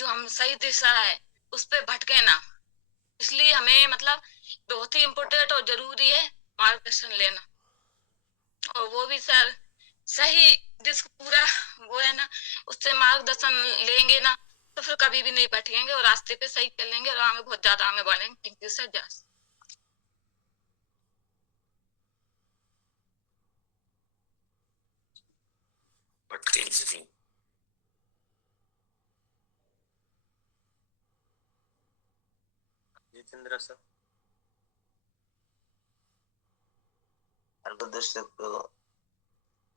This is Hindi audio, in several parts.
जो हम सही दिशा है उस पे भटके ना। इसलिए हमें मतलब बहुत ही इम्पोर्टेंट और जरूरी है मार्गदर्शन लेना। और वो भी सर सही, जिसको पूरा वो है ना, उससे मार्गदर्शन लेंगे ना तो फिर कभी भी नहीं भटकेंगे और रास्ते पे सही चलेंगे और आगे बहुत ज्यादा आगे बढ़ेंगे। Thank you sir. जय। जितेंद्र सर। मार्गदर्शक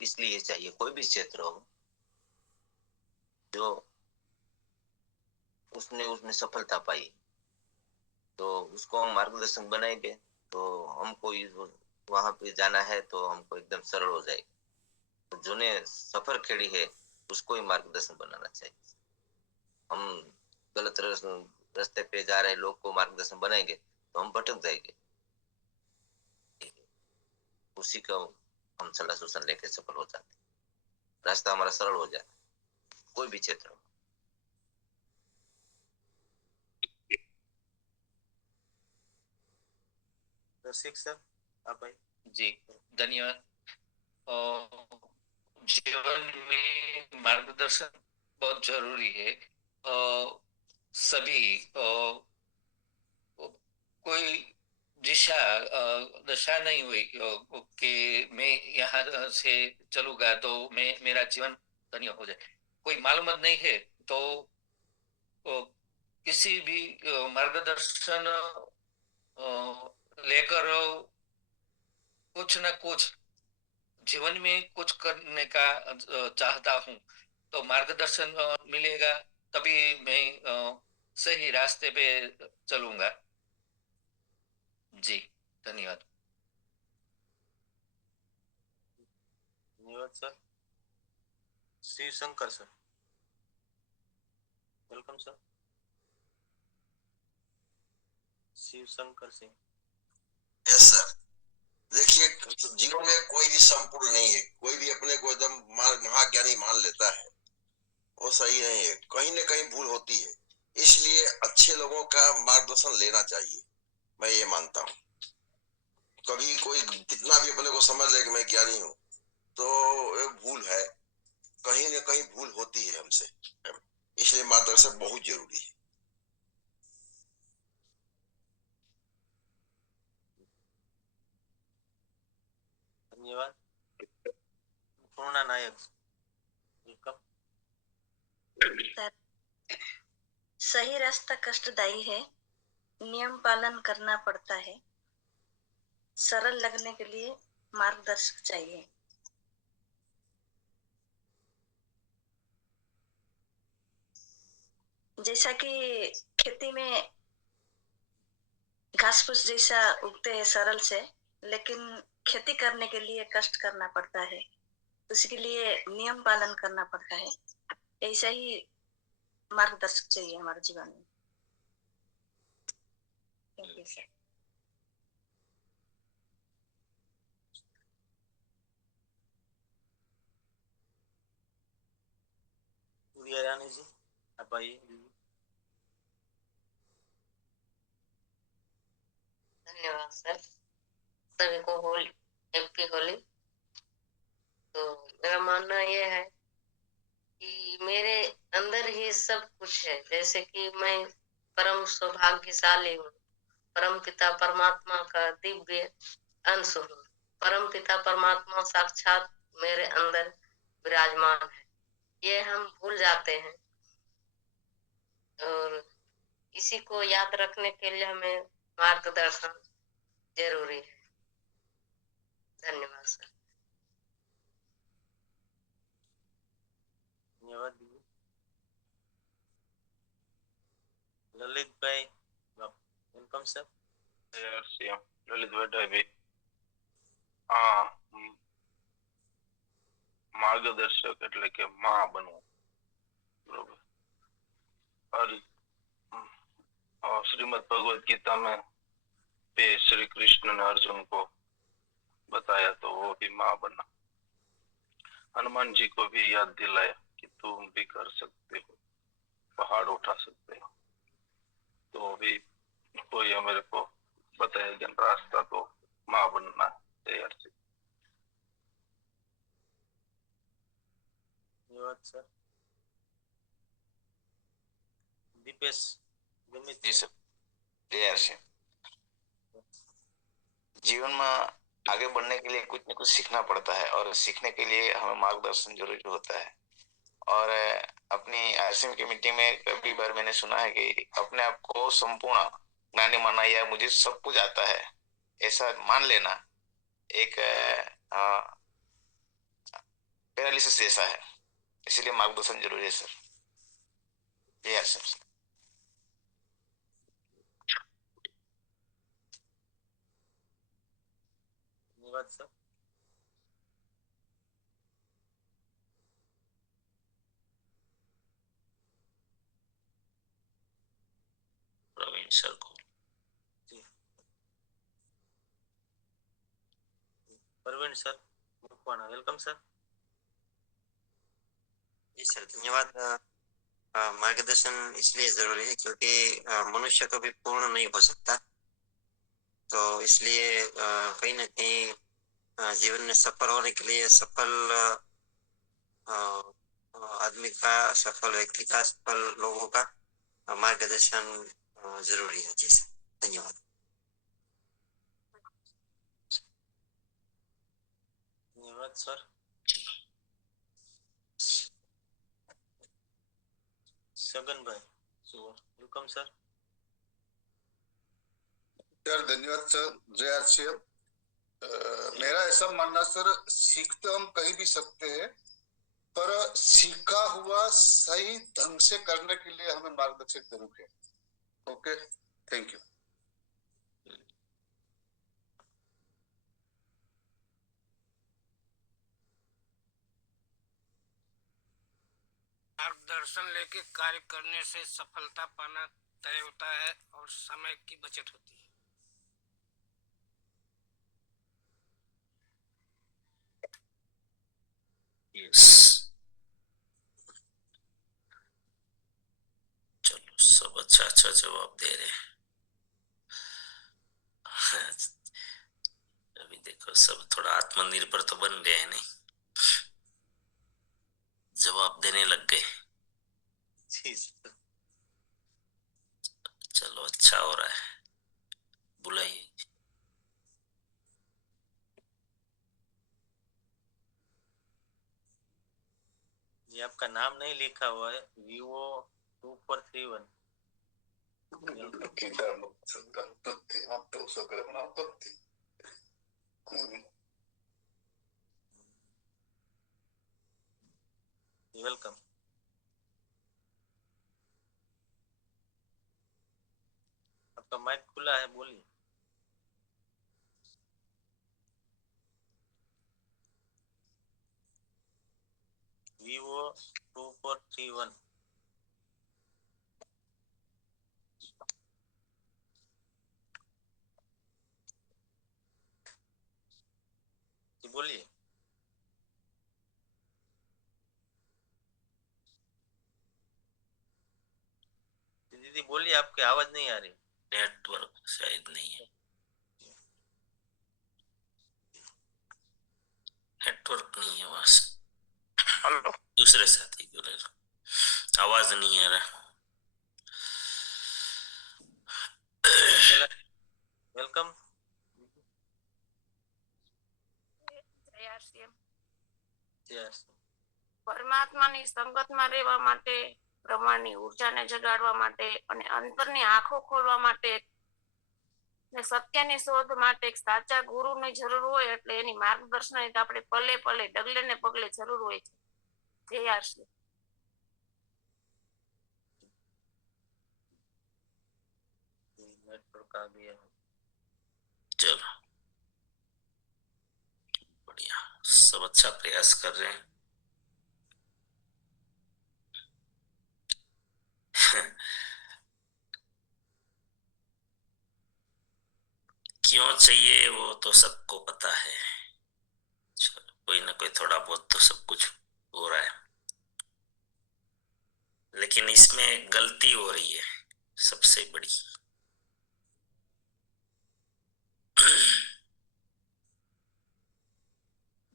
इसलिए चाहिए, कोई भी क्षेत्र हो जो उसने उसमें सफलता पाई तो उसको हम मार्गदर्शक बनाएंगे तो हमको वहां पे जाना है तो हमको एकदम सरल हो जाएगा। तो जो ने सफर खेड़ी है उसको ही मार्गदर्शन बनाना चाहिए। हम गलत रास्ते पे जा रहे लोग को मार्गदर्शन बनाएंगे तो हम भटक जाएंगे। उसी का हम सलाह सूचन लेके सफल हो जाते, रास्ता हमारा सरल हो जाता, कोई भी क्षेत्र हो। रसिक सर आप भाई। जी धन्यवाद। जीवन में मार्गदर्शन बहुत जरूरी है। सभी कोई दिशा दशा नहीं हुई कि मैं यहाँ से चलूंगा तो मैं मेरा जीवन धन्य हो जाए। कोई मालूम नहीं है तो किसी भी मार्गदर्शन लेकर कुछ न कुछ जीवन में कुछ करने का चाहता हूँ तो मार्गदर्शन मिलेगा तभी मैं सही रास्ते पे चलूंगा। जी धन्यवाद। धन्यवाद sir. Shiv Shankar sir, welcome sir. Shiv Shankar Singh. Yes sir. देखिए, जीवन में कोई भी संपूर्ण नहीं है। कोई भी अपने को एकदम महाज्ञानी मान लेता है, वो सही नहीं है। कहीं न कहीं भूल होती है, इसलिए अच्छे लोगों का मार्गदर्शन लेना चाहिए, मैं ये मानता हूँ। कभी कोई कितना भी अपने को समझ ले कि मैं ज्ञानी हूँ तो ये भूल है, कहीं न कहीं भूल होती है हमसे, इसलिए मार्गदर्शन बहुत जरूरी है। धन्यवाद। पूर्णा नायक, वेलकम। सही रास्ता कष्टदायी है, नियम पालन करना पड़ता है। सरल लगने के लिए मार्गदर्शक चाहिए। जैसा कि खेती में घास फूस जैसा उगते हैं सरल से, लेकिन खेती करने के लिए कष्ट करना पड़ता है, उसके लिए नियम पालन करना पड़ता है। ऐसा ही मार्गदर्शक चाहिए हमारे जीवन में। Thank you sir. Rani ji आप आइए। धन्यवाद सर। सभी को होली, हैप्पी होली। तो मेरा मानना यह है कि मेरे अंदर ही सब कुछ है, जैसे कि मैं परम सौभाग्यशाली हूँ, परम पिता परमात्मा का दिव्य अंश हूँ। परम पिता परमात्मा साक्षात मेरे अंदर विराजमान है, ये हम भूल जाते हैं और इसी को याद रखने के लिए हमें मार्गदर्शन जरूरी है। धन्यवाद सर। धन्यवाद दीदी। ललित भाई, वेलकम सर। ललित भाई भी हाँ, मार्गदर्शक એટલે કે માં બનવું, બરોબર। और श्रीमद् भगवत गीता में पे श्री कृष्ण ने अर्जुन को बताया तो वो भी माँ बना। हनुमान जी को भी याद दिलाया कि तुम भी कर सकते हो, पहाड़ उठा कोई मेरे को बताएगा रास्ता, तो माँ बनना तैयार से। धन्यवाद सर। दीपेश जी सर, तैयार से। जीवन में आगे बढ़ने के लिए कुछ न कुछ सीखना पड़ता है और सीखने के लिए हमें मार्गदर्शन जरूरी होता है। और अपनी आश्रम की मीटिंग में कई बार मैंने सुना है कि अपने आप को संपूर्ण ज्ञानी माना या मुझे सब कुछ आता है ऐसा मान लेना एक पैरालिसिस जैसा है, इसलिए मार्गदर्शन जरूरी है सर। Yes sir. धन्यवाद सर। प्रवीण सर को। Praveen sir Mukhwana, welcome sir. जी सर, धन्यवाद। मार्गदर्शन इसलिए जरूरी है क्योंकि मनुष्य कभी पूर्ण नहीं हो सकता, तो इसलिए कहीं ना कहीं जीवन में सफल होने के लिए सफल आदमी का, सफल व्यक्ति का, सफल लोगों का मार्गदर्शन जरूरी है। जी सर, धन्यवाद। धन्यवाद सर। सगन भाई, वेलकम सर। सर धन्यवाद सर। जय आरसीएम। मेरा ऐसा मानना सर, सीख तो हम कहीं भी सकते हैं, पर सीखा हुआ सही ढंग से करने के लिए हमें मार्गदर्शक जरूर है। Okay, thank you. मार्गदर्शन लेके कार्य करने से सफलता पाना तय होता है और समय की बचत होती है। यस, चलो सब अच्छा अच्छा जवाब दे रहे हैं। अभी देखो सब थोड़ा आत्मनिर्भर तो बन गए हैं, नहीं जवाब देने लग गए। चलो अच्छा हो रहा है, बुलाइए। जी आपका नाम नहीं लिखा हुआ है, Vivo 2431। वेलकम। आपका माइक खुला है, बोलिए। Vivo 2431। जी बोलिए। दीदी बोलिए, आपकी आवाज नहीं आ रही। नेटवर्क शायद नहीं है, नेटवर्क नहीं है वहां से। हेलो, दूसरे साथी को ले लो, आवाज नहीं आ रहा। वेलकम। પરમાત્માની સંગતમાં રહેવા માટે, બ્રહ્માંડની ઉર્જાને જગાડવા માટે અને અંતરની આંખો ખોલવા માટે ને સત્યની શોધ માટે એક સાચા ગુરુની જરૂર હોય, એટલે એની માર્ગદર્શનની તો આપણે પલે પલે ડગલે ને પગલે જરૂર હોય છે। જય આરસી। नेटवर्क आ गया है। चलो बढ़िया, सब अच्छा प्रयास कर रहे हैं। क्यों चाहिए वो तो सबको पता है। चलो कोई ना कोई थोड़ा बहुत तो सब कुछ हो रहा है, लेकिन इसमें गलती हो रही है सबसे बड़ी।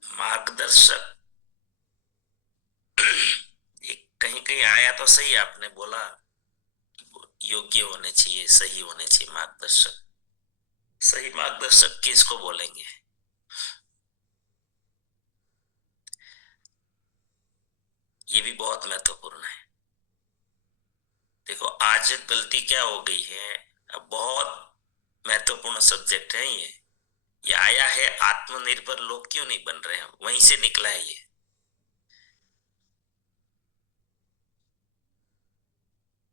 मार्गदर्शक ये कहीं कहीं आया तो सही, आपने बोला योग्य होने चाहिए, सही होने चाहिए मार्गदर्शक। सही मार्गदर्शक किसको बोलेंगे? ये भी बहुत महत्वपूर्ण है। देखो आज गलती क्या हो गई है, अब बहुत महत्वपूर्ण सब्जेक्ट है ये आया है आत्मनिर्भर लोग क्यों नहीं बन रहे हैं, वहीं से निकला है ये।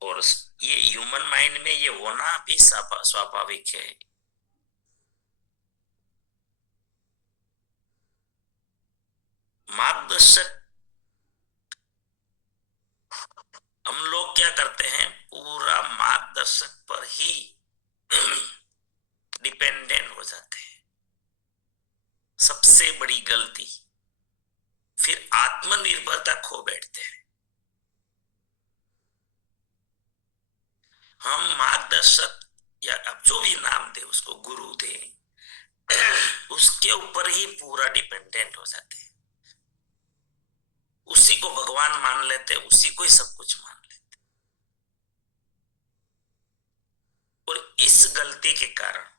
और ये ह्यूमन माइंड में ये होना भी स्वाभाविक है। मार्गदर्शक हम लोग क्या करते हैं, पूरा मार्गदर्शक पर ही डिपेंडेंट हो जाते हैं। सबसे बड़ी गलती, फिर आत्मनिर्भरता खो बैठते हैं। हम मार्गदर्शक या अब जो भी नाम दे उसको, गुरु दे, उसके ऊपर ही पूरा डिपेंडेंट हो जाते हैं। उसी को भगवान मान लेते, उसी को ही सब कुछ मान लेते। और इस गलती के कारण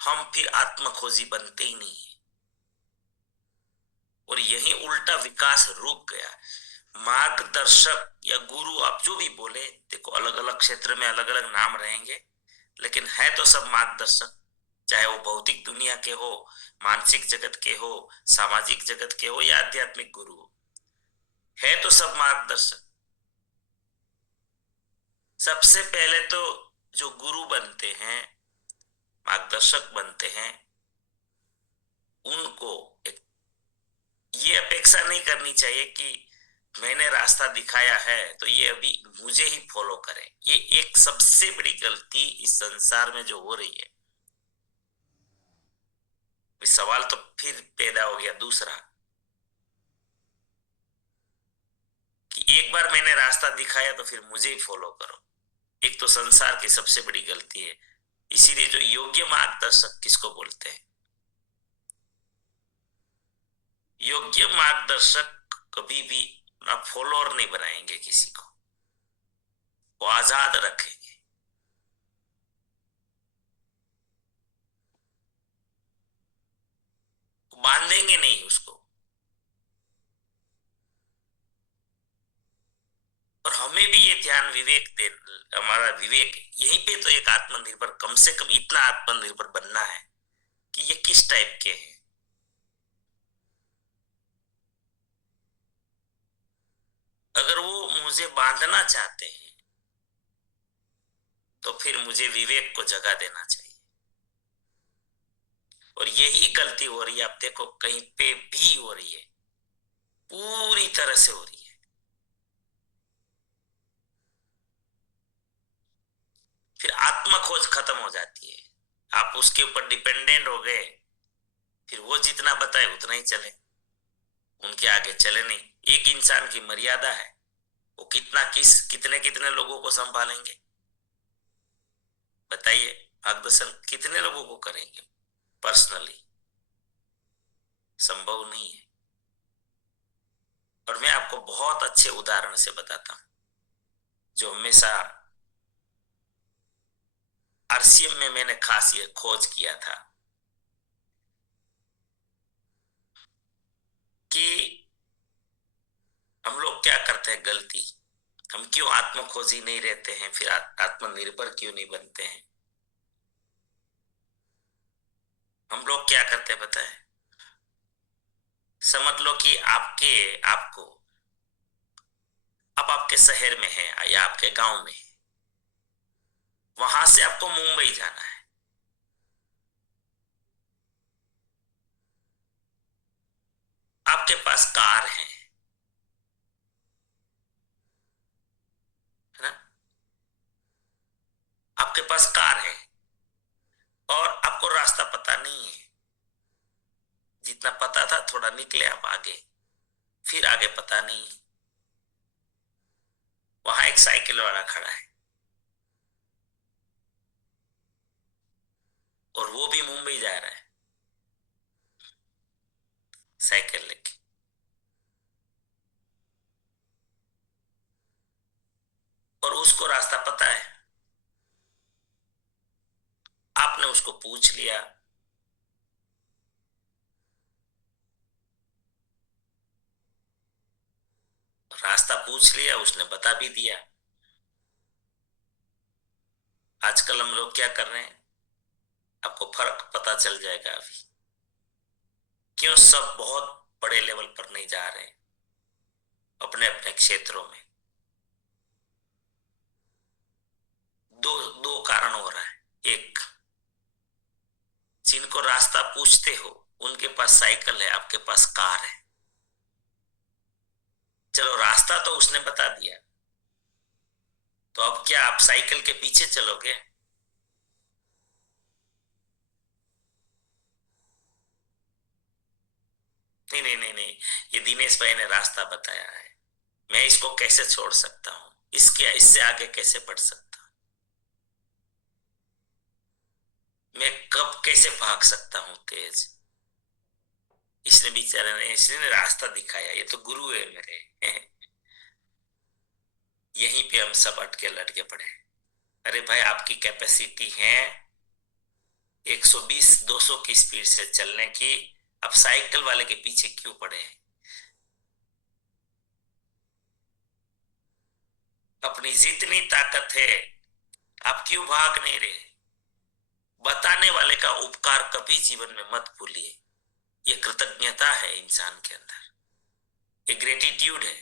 हम फिर आत्मखोजी बनते ही नहीं है, और यही उल्टा विकास रुक गया। मार्गदर्शक या गुरु आप जो भी बोले, देखो अलग अलग क्षेत्र में अलग अलग नाम रहेंगे, लेकिन है तो सब मार्गदर्शक, चाहे वो भौतिक दुनिया के हो, मानसिक जगत के हो, सामाजिक जगत के हो या आध्यात्मिक गुरु हो, है तो सब मार्गदर्शक। सबसे पहले तो जो गुरु बनते हैं, मार्गदर्शक बनते हैं, उनको ये अपेक्षा नहीं करनी चाहिए कि मैंने रास्ता दिखाया है तो ये अभी मुझे ही फॉलो करें। ये एक सबसे बड़ी गलती इस संसार में जो हो रही है। सवाल तो फिर पैदा हो गया दूसरा कि एक बार मैंने रास्ता दिखाया तो फिर मुझे ही फॉलो करो। एक तो संसार की सबसे बड़ी गलती है। इसीलिए जो योग्य मार्गदर्शक किसको बोलते हैं? योग्य मार्गदर्शक कभी भी ना फॉलोअर नहीं बनाएंगे किसी को, वो आजाद रखेंगे। बांधेंगे नहीं उसको। और हमें भी ये ध्यान विवेक दे, हमारा विवेक यहीं पे तो एक आत्मनिर्भर, कम से कम इतना आत्मनिर्भर बनना है कि ये किस टाइप के हैं। अगर वो मुझे बांधना चाहते हैं तो फिर मुझे विवेक को जगह देना चाहिए। और यही गलती हो रही है, आप देखो कहीं पे भी हो रही है, पूरी तरह से हो रही है। फिर आत्मखोज खत्म हो जाती है, आप उसके ऊपर डिपेंडेंट हो गए, फिर वो जितना बताए उतना ही चले, उनके आगे चले नहीं। एक इंसान की मर्यादा है, वो कितने लोगों को संभालेंगे बताइए? मार्गदर्शन कितने लोगों को करेंगे पर्सनली? संभव नहीं है। और मैं आपको बहुत अच्छे उदाहरण से बताता हूं, जो हमेशा आरसीएम में मैंने खास ये खोज किया था कि हम लोग क्या करते हैं गलती, हम क्यों आत्मखोजी नहीं रहते हैं, फिर आत्मनिर्भर क्यों नहीं बनते हैं? हम लोग क्या करते हैं पता है? समझ लो कि आपको आप आपके शहर में हैं या आपके गांव में, वहां से आपको मुंबई जाना है। आपके पास कार है ना? आपके पास कार है और आपको रास्ता पता नहीं है। जितना पता था थोड़ा निकले आप आगे, फिर आगे पता नहीं है। वहां एक साइकिल वाला खड़ा है, और वो भी मुंबई जा रहा है साइकिल लेके। और उसको रास्ता पता है। आपने उसको पूछ लिया, रास्ता पूछ लिया, उसने बता भी दिया। आजकल हम लोग क्या कर रहे हैं, आपको फर्क पता चल जाएगा अभी क्यों सब बहुत बड़े लेवल पर नहीं जा रहे हैं अपने अपने क्षेत्रों में। दो कारण हो रहा है। एक, जिनको रास्ता पूछते हो उनके पास साइकिल है, आपके पास कार है। चलो रास्ता तो उसने बता दिया, तो अब क्या आप साइकिल के पीछे चलोगे? नहीं नहीं नहीं नहीं, ये दिनेश भाई ने रास्ता बताया है, मैं इसको कैसे छोड़ सकता हूं, इससे आगे कैसे बढ़ सकता हूं, मैं कब कैसे भाग सकता हूं तेज। इसने बेचारे ने, इसने रास्ता दिखाया, ये तो गुरु है मेरे। यहीं पे हम सब अटके लटके पड़े। अरे भाई आपकी कैपेसिटी है 120-200 की स्पीड से चलने की, आप साइकिल वाले के पीछे क्यों पड़े हैं? अपनी जितनी ताकत है आप क्यों भाग नहीं रहे? बताने वाले का उपकार कभी जीवन में मत भूलिए। ये कृतज्ञता है इंसान के अंदर, ये ग्रेटिट्यूड है।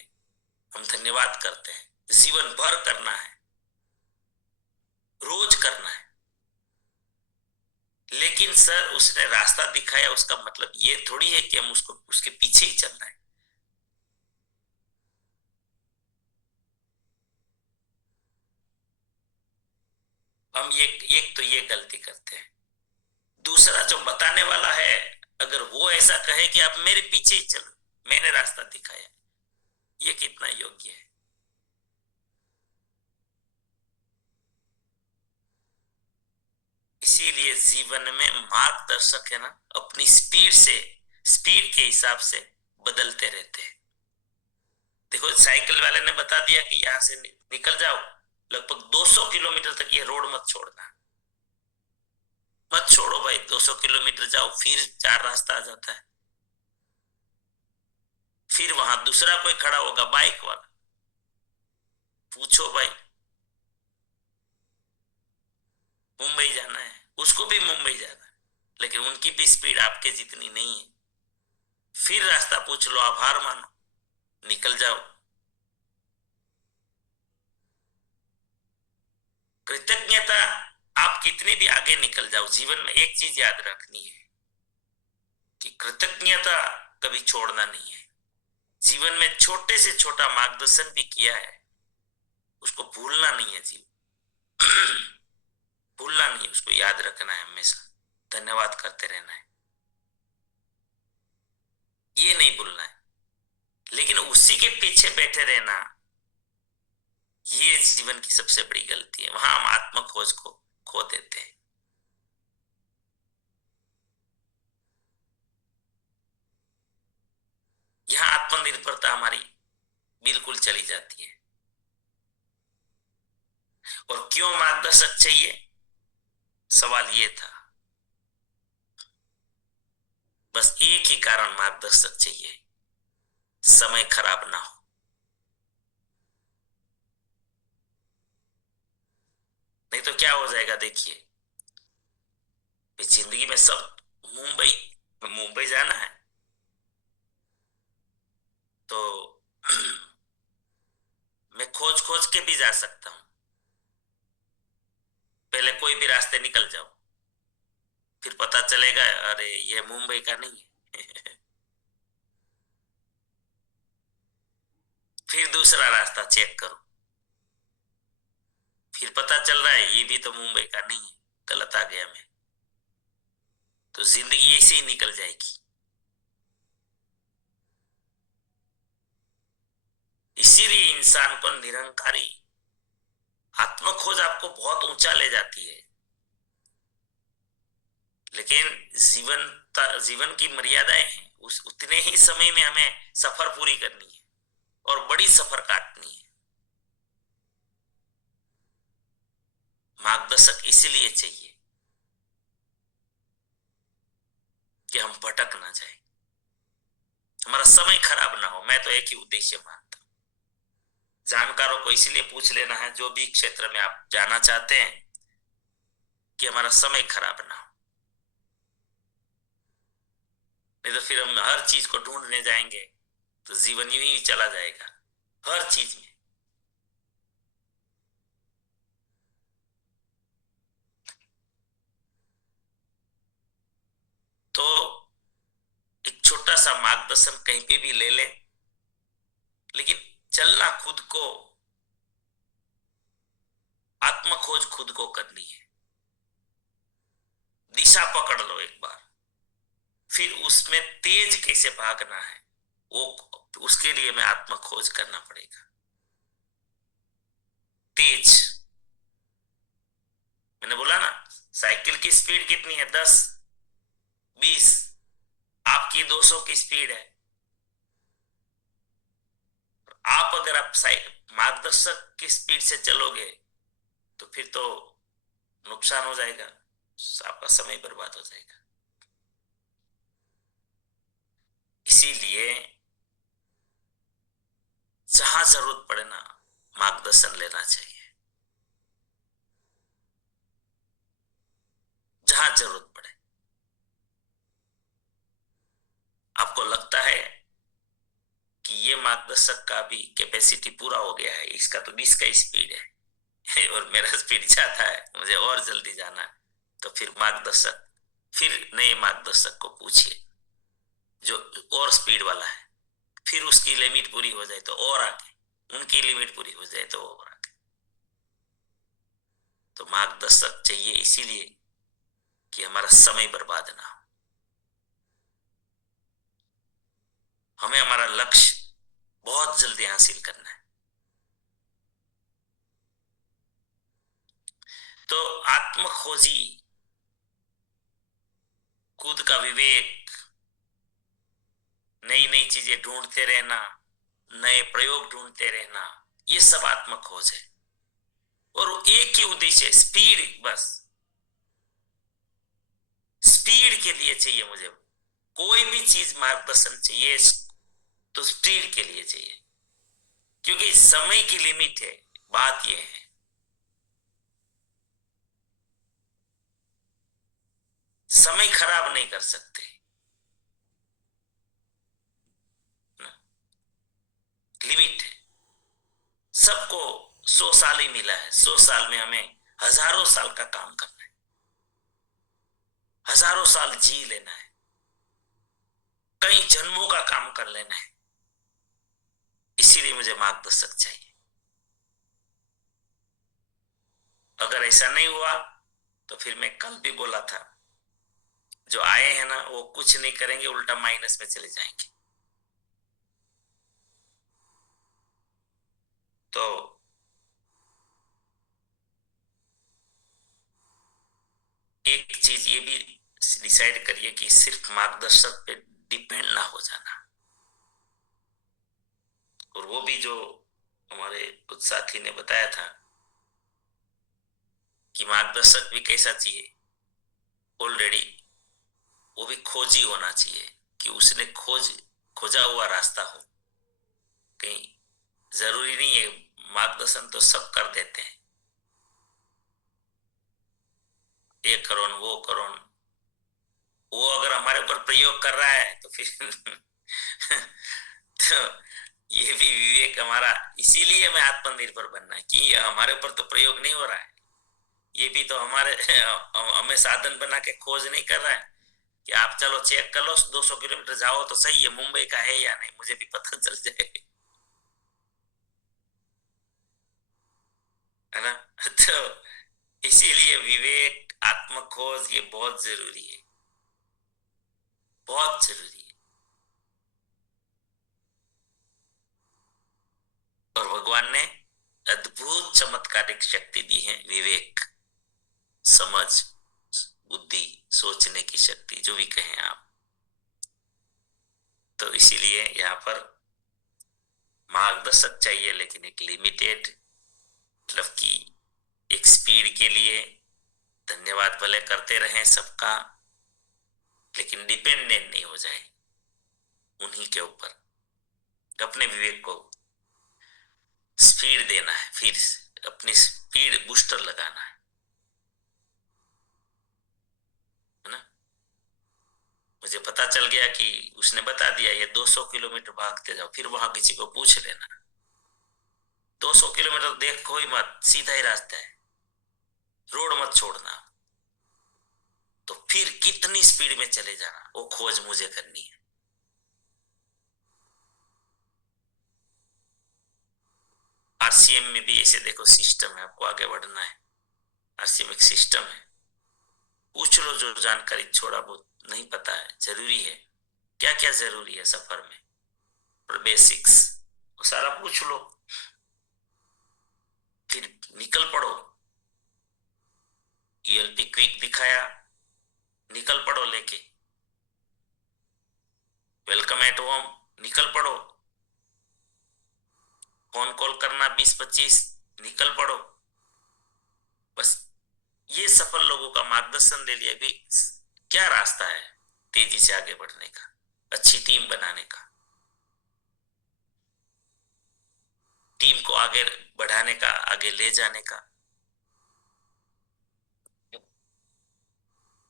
हम धन्यवाद करते हैं, जीवन भर करना है, रोज करना है। लेकिन सर उसने रास्ता दिखाया, उसका मतलब ये थोड़ी है कि हम उसके पीछे ही चलना है। हम एक तो ये गलती करते हैं। दूसरा, जो बताने वाला है अगर वो ऐसा कहे कि आप मेरे पीछे ही चलो, मैंने रास्ता दिखाया, ये कितना योग्य है? इसीलिए जीवन में मार्गदर्शक है ना, अपनी स्पीड के हिसाब से बदलते रहते हैं। देखो साइकिल वाले ने बता दिया कि यहां से निकल जाओ, लगभग 200 किलोमीटर तक ये रोड मत छोड़ना। मत छोड़ो भाई, 200 किलोमीटर जाओ, फिर 4 रास्ता आ जाता है, फिर वहां दूसरा कोई खड़ा होगा बाइक वाला, पूछो भाई मुंबई जाना है, उसको भी मुंबई जाना है, लेकिन उनकी भी स्पीड आपके जितनी नहीं है। फिर रास्ता पूछ लो, आप हार मानो, निकल जाओ। कृतज्ञता, आप कितनी भी आगे निकल जाओ, जीवन में एक चीज याद रखनी है कि कृतज्ञता कभी छोड़ना नहीं है। जीवन में छोटे से छोटा मार्गदर्शन भी किया है, उसको भूलना नहीं है। जीवन भूलना नहीं, उसको याद रखना है, हमेशा धन्यवाद करते रहना है, ये नहीं भूलना है। लेकिन उसी के पीछे बैठे रहना, ये जीवन की सबसे बड़ी गलती है। वहां हम आत्म खोज को खो देते हैं। यहां आत्मनिर्भरता हमारी बिल्कुल चली जाती है। और क्यों मार्गदर्शक चाहिए? सवाल ये था, बस एक ही कारण मार्गदर्शक चाहिए, समय खराब ना हो। नहीं तो क्या हो जाएगा, देखिए जिंदगी में सब मुंबई जाना है तो मैं खोज खोज के भी जा सकता हूं। पहले कोई भी रास्ते निकल जाओ, फिर पता चलेगा अरे ये मुंबई का नहीं है। फिर दूसरा रास्ता चेक करो, फिर पता चल रहा है ये भी तो मुंबई का नहीं है, गलत आ गया मैं। तो जिंदगी ऐसे ही निकल जाएगी। इसीलिए इंसान को निरंकारी आत्म खोज आपको बहुत ऊंचा ले जाती है। लेकिन जीवन की मर्यादाएं हैं, उस उतने ही समय में हमें सफर पूरी करनी है और बड़ी सफर काटनी है। मार्गदर्शक इसीलिए चाहिए कि हम भटक ना जाए, हमारा समय खराब ना हो। मैं तो एक ही उद्देश्य मानता हूं, जानकारों को इसीलिए पूछ लेना है जो भी क्षेत्र में आप जाना चाहते हैं, कि हमारा समय खराब ना हो। नहीं तो फिर हम हर चीज को ढूंढने जाएंगे तो जीवन यूं ही चला जाएगा, हर चीज में। तो एक छोटा सा मार्गदर्शन कहीं पे भी ले ले, लेकिन चलना खुद को, आत्मखोज खुद को करनी है। दिशा पकड़ लो एक बार, फिर उसमें तेज कैसे भागना है वो, उसके लिए मैं आत्मखोज करना पड़ेगा। तेज, मैंने बोला ना, साइकिल की स्पीड कितनी है? 10, 20। आपकी 200 की स्पीड है। आप अगर आप मार्गदर्शक की स्पीड से चलोगे तो फिर तो नुकसान हो जाएगा, आपका समय बर्बाद हो जाएगा। इसीलिए जहां जरूरत पड़े ना, मार्गदर्शन लेना चाहिए। जहां जरूरत पड़े, आपको लगता है कि ये मार्गदर्शक का भी कैपेसिटी पूरा हो गया है, इसका तो 20 का स्पीड है और मेरा स्पीड ज्यादा है, मुझे और जल्दी जाना है, तो फिर नए मार्गदर्शक को पूछिए जो और स्पीड वाला है। फिर उसकी लिमिट पूरी हो जाए तो और आगे, उनकी लिमिट पूरी हो जाए तो और आगे। तो मार्गदर्शक चाहिए इसीलिए कि हमारा समय बर्बाद ना हो, हमें हमारा लक्ष्य बहुत जल्दी हासिल करना है। तो आत्मखोजी, खुद का विवेक, नई नई चीजें ढूंढते रहना, नए प्रयोग ढूंढते रहना, ये सब आत्मखोज है। और एक ही उद्देश्य, स्पीड, बस स्पीड के लिए चाहिए मुझे। कोई भी चीज मार्गदर्शन चाहिए तो स्पीड के लिए चाहिए, क्योंकि समय की लिमिट है। बात यह है, समय खराब नहीं कर सकते, लिमिट है। सबको 100 साल ही मिला है, 100 साल में हमें हजारों साल का काम करना है, हजारों साल जी लेना है, कई जन्मों का काम कर लेना है। इसीलिए मुझे मार्गदर्शक चाहिए। अगर ऐसा नहीं हुआ तो फिर मैं कल भी बोला था, जो आए हैं ना वो कुछ नहीं करेंगे, उल्टा माइनस में चले जाएंगे। तो एक चीज ये भी डिसाइड करिए कि सिर्फ मार्गदर्शक पे डिपेंड ना हो जाना। और वो भी जो हमारे कुछ साथी ने बताया था कि मार्गदर्शक भी कैसा चाहिए, ऑलरेडी वो भी खोजी होना चाहिए, कि उसने खोजा हुआ रास्ता हो। कहीं जरूरी नहीं है, मार्गदर्शन तो सब कर देते हैं, ये करो वो करो, वो अगर हमारे ऊपर प्रयोग कर रहा है तो फिर तो ये भी विवेक हमारा, इसीलिए हमें आत्मनिर्भर बनना है कि हमारे ऊपर तो प्रयोग नहीं हो रहा है, ये भी तो हमें साधन बना के खोज नहीं कर रहा है कि आप चलो चेक कर लो, 200 किलोमीटर जाओ तो सही है, मुंबई का है या नहीं, मुझे भी पता चल जाए, है ना। तो इसीलिए विवेक, आत्मखोज ये बहुत जरूरी है, बहुत जरूरी है। और भगवान ने अद्भुत चमत्कारिक शक्ति दी है, विवेक, समझ, बुद्धि, सोचने की शक्ति, जो भी कहें आप। तो इसीलिए यहाँ पर मार्गदर्शक चाहिए, लेकिन एक लिमिटेड, मतलब कि एक स्पीड के लिए। धन्यवाद भले करते रहें सबका, लेकिन डिपेंडेंट नहीं हो जाए उन्हीं के ऊपर। अपने विवेक को स्पीड देना है, फिर अपनी स्पीड बूस्टर लगाना है ना। मुझे पता चल गया कि उसने बता दिया ये 200 किलोमीटर भागते जाओ, फिर वहां किसी को पूछ लेना। 200 किलोमीटर देखो ही मत, सीधा ही रास्ता है, रोड मत छोड़ना। तो फिर कितनी स्पीड में चले जाना, वो खोज मुझे करनी है। आरसीएम में भी ऐसे देखो सिस्टम है, आपको आगे बढ़ना है। आरसीएम एक सिस्टम है, पूछ लो जो जानकारी थोड़ा बहुत नहीं पता है, जरूरी है। क्या क्या जरूरी है सफर में, और बेसिक्स वो सारा पूछ लो, फिर निकल पड़ो। ईएलपी क्विक दिखाया, निकल पड़ो लेके। वेलकम एट होम, निकल पड़ो। फोन कॉल करना 20-25, निकल पड़ो। बस ये सफल लोगों का मार्गदर्शन ले लिया कि क्या रास्ता है तेजी से आगे बढ़ने का, अच्छी टीम बनाने का, टीम को आगे बढ़ाने का, आगे ले जाने का।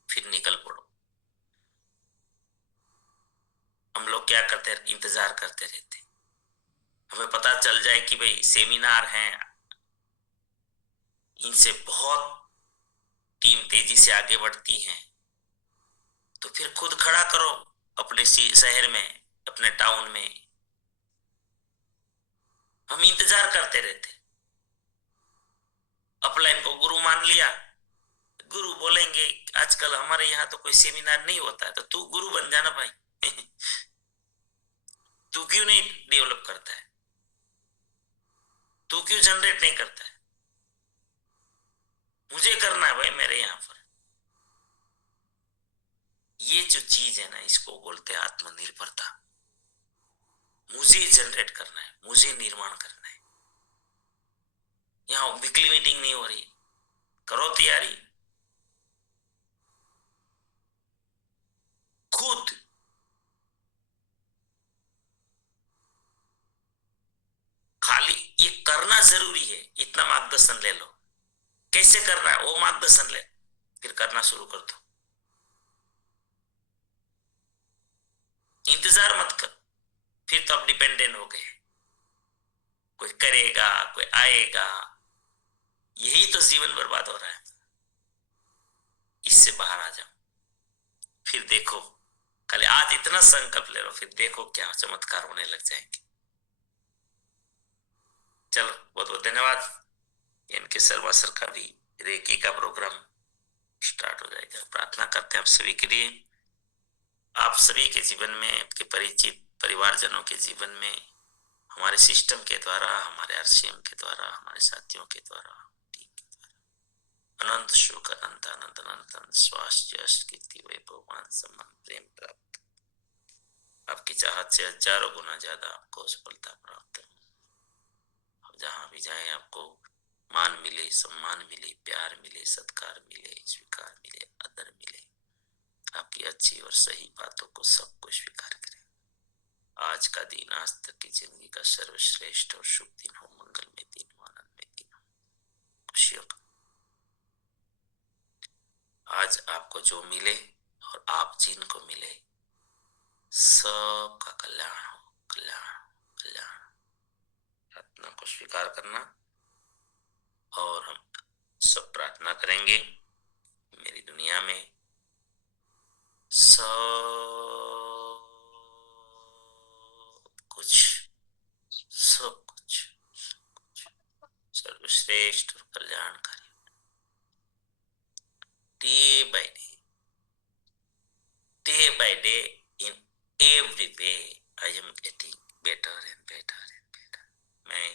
फिर निकल पड़ो। हम लोग क्या करते हैं, इंतजार करते रहते। हमें पता चल जाए कि भाई सेमिनार हैं, इनसे बहुत टीम तेजी से आगे बढ़ती है, तो फिर खुद खड़ा करो अपने शहर में, अपने टाउन में। हम इंतजार करते रहते। अपलाइन को गुरु मान लिया, गुरु बोलेंगे आजकल हमारे यहाँ तो कोई सेमिनार नहीं होता है, तो तू गुरु बन जाना भाई। तू क्यों नहीं डेवलप करता है, तू क्यों जनरेट नहीं करता है? मुझे करना है भाई मेरे यहाँ पर। ये जो चीज है ना, इसको बोलते हैं आत्मनिर्भरता। मुझे जनरेट करना है, मुझे निर्माण करना है। यहाँ वीकली मीटिंग नहीं हो रही, करो तैयारी खुद। खाली ये करना जरूरी है, इतना मार्गदर्शन ले लो। कैसे करना है वो मार्गदर्शन ले, फिर करना शुरू कर दो। इंतजार मत कर, फिर तो आप डिपेंडेंट हो गए। कोई करेगा, कोई आएगा, यही तो जीवन बर्बाद हो रहा है। इससे बाहर आ जाओ, फिर देखो। खाली आज इतना संकल्प ले लो, फिर देखो क्या चमत्कार होने लग जाएंगे। चलो, बहुत बहुत धन्यवाद। इनके शर्मा सर का भी रेकी का प्रोग्राम स्टार्ट हो जाएगा। प्रार्थना करते हैं आप सभी के लिए, आप सभी के जीवन में, आपके परिचित परिवारजनों के जीवन में, हमारे सिस्टम के द्वारा, हमारे आरसीएम के द्वारा, हमारे साथियों के द्वारा, अनंत सुख, अनंत अनंत अनंत अनंत स्वास्थ्य, कीर्ति, वैभव, मान सम्मान, प्रेम प्राप्त। आपकी चाहत से हजारों गुना ज्यादा आपको सफलता प्राप्त हो। जहां भी जाए आपको मान मिले, सम्मान मिले, प्यार मिले, सत्कार मिले, स्वीकार मिले, आदर मिले। आपकी अच्छी और सही बातों को सबको स्वीकार करें। आज का दिन, आज तक की जिंदगी का सर्वश्रेष्ठ और शुभ दिन हो, मंगलमय दिन हो, आनंदमय दिन हो, खुशियों का। आज आपको जो मिले और आप जिनको मिले, सबका कल्याण हो, कल्याण कल्याण। प्रार्थना को स्वीकार करना, और हम सब प्रार्थना करेंगे। मेरी दुनिया में सब कुछ सर्वश्रेष्ठ और कल्याणकारी, day by day in every way I am getting better and better and better. मैं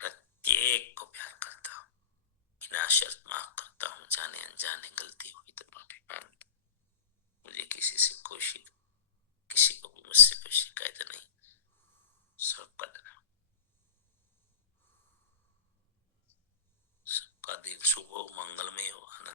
प्रत्येक को प्यार करता हूँ, बिना शर्त माफ करता हूँ, जाने अनजाने जाने गलती हुई तो माफी मांगता। मुझे किसी से किसी को भी मुझसे कोई शिकायत नहीं। सबका दिन सबका दिन शुभ हो, मंगलमय हो, आनंद